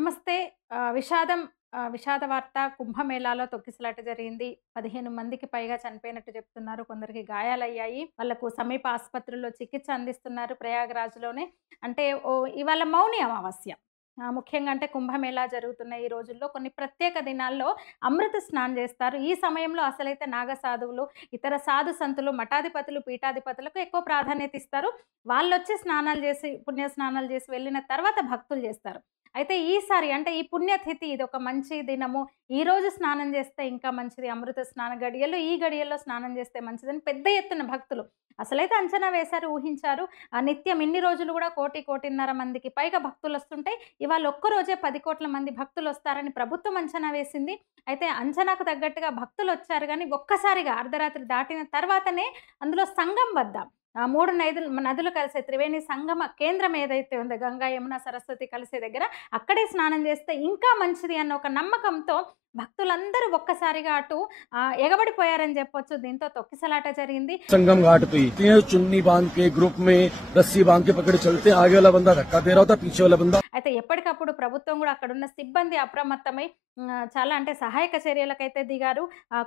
నమస్తే. విషాద వార్త కుంభమేళాలో తొక్కిసలాట జరిగింది. 15 మందికి పైగా చనిపోయినట్టు చెప్తున్నారు. కొందరికి గాయాలయ్యాయి. వాళ్లకు సమీప ఆసుపత్రుల్లో చికిత్స అందిస్తున్నారు ప్రయాగరాజ్‌లోనే. అంటే ఇవాళ మౌని అమావాస్య. ముఖ్యంగా అంటే కుంభమేళా జరుగుతున్న ఈ రోజుల్లో కొన్ని ప్రత్యేక దినాల్లో అమృత స్నానం చేస్తారు. ఈ సమయంలో అసలైతే నాగ సాధువులు, ఇతర సాధు సంతులు, మఠాధిపతులు, పీఠాధిపతులకు ఎక్కువ ప్రాధాన్యత ఇస్తారు. వాళ్ళొచ్చి స్నానాలు చేసి, పుణ్య స్నానాలు చేసి వెళ్ళిన తర్వాత భక్తులు చేస్తారు. అయితే ఈసారి అంటే ఈ పుణ్యతిథి ఇదొక మంచి దినము. ఈరోజు స్నానం చేస్తే ఇంకా మంచిది. అమృత స్నాన గడియల్లో ఈ గడియల్లో స్నానం చేస్తే మంచిదని పెద్ద ఎత్తున భక్తులు అసలైతే అంచనా వేశారు, ఊహించారు. నిత్యం ఇన్ని రోజులు కూడా 1,00,00,00,000 మందికి పైగా భక్తులొస్తుంటే, ఇవాళ ఒక్కరోజే 10,00,00,000 మంది భక్తులొస్తారని ప్రభుత్వం అంచనా వేసింది. అయితే అంచనాకు తగ్గట్టుగా భక్తులొచ్చారు గానీ, ఒక్కసారిగా అర్ధరాత్రి దాటిన తర్వాతనే అందులో సంగం వద్ద 3 నదులు కలిసే త్రివేణి సంగమ కేంద్రం ఏదైతే ఉందో గంగా, యమున, సరస్వతి కలిసే దగ్గర అక్కడే స్నానం చేస్తే ఇంకా మంచిది అన్న ఒక నమ్మకంతో భక్తులందరూ ఒక్కసారిగా అటు ఎగబడిపోయారని చెప్పొచ్చు. దీంతో తొక్కిసలాట జరిగింది. संगम घाट पे चुन्नी बांध के ग्रुप में रस्सी बांध के पकड़ चलते आगे वाला बंदा धक्का दे रहा होता, पीछे वाला बंदा అయితే ఎప్పటికప్పుడు ప్రభుత్వం కూడా అక్కడున్న సిబ్బంది అప్రమత్తమై చాలా అంటే సహాయక చర్యలకైతే దిగారు.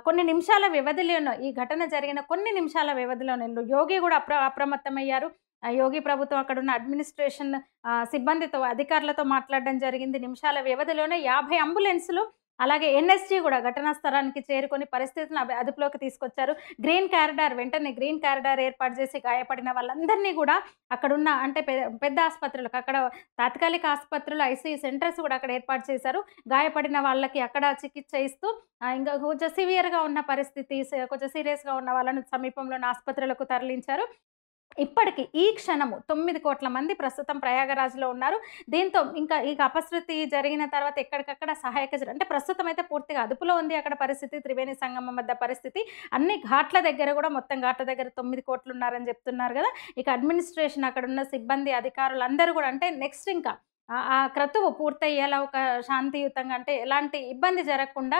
కొన్ని నిమిషాల వ్యవధిలోనే ఈ ఘటన జరిగిన కొన్ని నిమిషాల వ్యవధిలోనే యోగి కూడా అప్రమత్తమయ్యారు. యోగి ప్రభుత్వం అక్కడున్న అడ్మినిస్ట్రేషన్ సిబ్బందితో, అధికారులతో మాట్లాడడం జరిగింది. నిమిషాల వ్యవధిలోనే 50 అంబులెన్సులు అలాగే ఎన్ఎస్జీ కూడా ఘటనా స్థలానికి చేరుకొని పరిస్థితిని అదుపులోకి తీసుకొచ్చారు. వెంటనే గ్రీన్ కారిడార్ ఏర్పాటు చేసి గాయపడిన వాళ్ళందరినీ కూడా అక్కడున్న అంటే పెద్ద ఆసుపత్రులకు, అక్కడ తాత్కాలిక ఆసుపత్రులు, ఐసీయూ సెంటర్స్ కూడా అక్కడ ఏర్పాటు చేశారు. గాయపడిన వాళ్ళకి అక్కడ చికిత్స ఇస్తూ ఇంకా కొంచెం సివియర్‌గా ఉన్న పరిస్థితి, కొంచెం సీరియస్‌గా ఉన్న వాళ్ళను సమీపంలోని ఆసుపత్రులకు తరలించారు. ఇప్పటికి ఈ క్షణము 9,00,00,000 మంది ప్రస్తుతం ప్రయాగరాజ్‌లో ఉన్నారు. దీంతో ఇక అపశృతి జరిగిన తర్వాత ఎక్కడికక్కడ సహాయక అంటే ప్రస్తుతం అయితే పూర్తిగా అదుపులో ఉంది అక్కడ పరిస్థితి. త్రివేణి సంగమం వద్ద పరిస్థితి. అన్ని ఘాట్ల దగ్గర కూడా మొత్తం ఘాట్ల దగ్గర 9,00,00,000 ఉన్నారని చెప్తున్నారు కదా! ఇక అడ్మినిస్ట్రేషన్ అక్కడున్న సిబ్బంది, అధికారులందరూ కూడా అంటే నెక్స్ట్ ఇంకా ఆ క్రతువు పూర్తయ్యేలా ఒక శాంతియుతంగా అంటే ఎలాంటి ఇబ్బంది జరగకుండా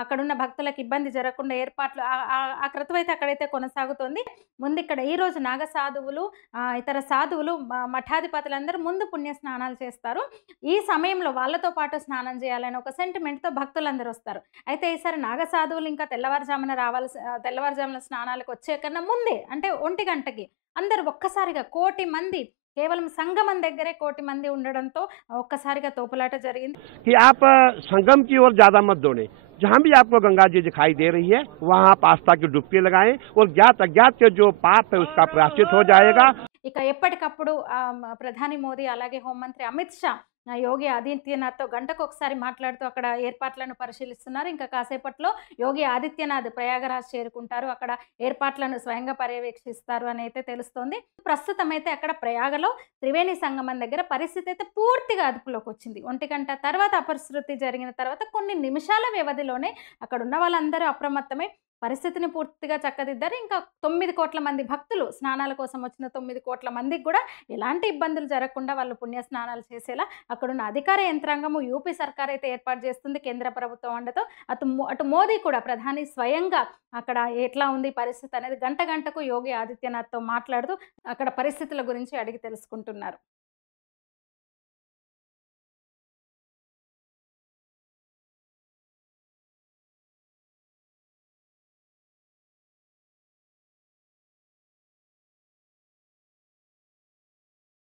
అక్కడున్న భక్తులకు ఇబ్బంది జరగకుండా ఏర్పాట్లు ఆ క్రతువైతే అక్కడైతే కొనసాగుతోంది. ముందిక్కడ ఈరోజు నాగ సాధువులు, ఇతర సాధువులు, మఠాధిపతులందరూ ముందు పుణ్య స్నానాలు చేస్తారు. ఈ సమయంలో వాళ్ళతో పాటు స్నానం చేయాలని ఒక సెంటిమెంట్‌తో భక్తులందరూ వస్తారు. అయితే ఈసారి నాగ సాధువులు ఇంకా తెల్లవారుజామున స్నానాలకు వచ్చే కన్నా ముందే అంటే 1 గంటకి అందరూ ఒక్కసారిగా 1,00,00,000 మంది కేవలం సంగమం దగ్గరే 1,00,00,000 మంది ఉండడంతో ఒక్కసారిగా తోపులాట జరిగింది. कि आप संगम की ओर ज्यादा मत दौड़ें। जहाँ भी आपको गंगा जी दिखाई दे रही है वहाँ आप आस्था की डुबकी लगाएं और ज्ञात अज्ञात के जो पाप है उसका प्रायश्चित हो जाएगा। ఇక ఎప్పటికప్పుడు ప్రధాని మోదీ అలాగే హోంమంత్రి అమిత్ షా యోగి ఆదిత్యనాథ్‌తో గంటకొకసారి మాట్లాడుతూ అక్కడ ఏర్పాట్లను పరిశీలిస్తున్నారు. ఇంకా కాసేపట్లో యోగి ఆదిత్యనాథ్ ప్రయాగరాజ్ చేరుకుంటారు. అక్కడ ఏర్పాట్లను స్వయంగా పర్యవేక్షిస్తారు అని అయితే తెలుస్తోంది. ప్రస్తుతం అయితే అక్కడ ప్రయాగలో త్రివేణి సంగమం దగ్గర పరిస్థితి అయితే పూర్తిగా అదుపులోకి వచ్చింది. 1 గంట తర్వాత అపశృతి జరిగిన తర్వాత కొన్ని నిమిషాల వ్యవధిలోనే అక్కడున్న వాళ్ళందరూ అప్రమత్తమై పరిస్థితిని పూర్తిగా చక్కదిద్దారు. ఇంకా 9,00,00,000 మంది భక్తులు స్నానాల కోసం వచ్చిన 9,00,00,000 మందికి కూడా ఎలాంటి ఇబ్బందులు జరగకుండా వాళ్ళు పుణ్య స్నానాలు చేసేలా అక్కడున్న అధికార యంత్రాంగము యూపీ సర్కార్ అయితే ఏర్పాటు చేస్తుంది కేంద్ర ప్రభుత్వం అండతో. అటు మోదీ కూడా ప్రధాని స్వయంగా అక్కడ ఎట్లా ఉంది పరిస్థితి అనేది గంటకు యోగి ఆదిత్యనాథ్‌తో మాట్లాడుతూ అక్కడ పరిస్థితుల గురించి అడిగి తెలుసుకుంటున్నారు.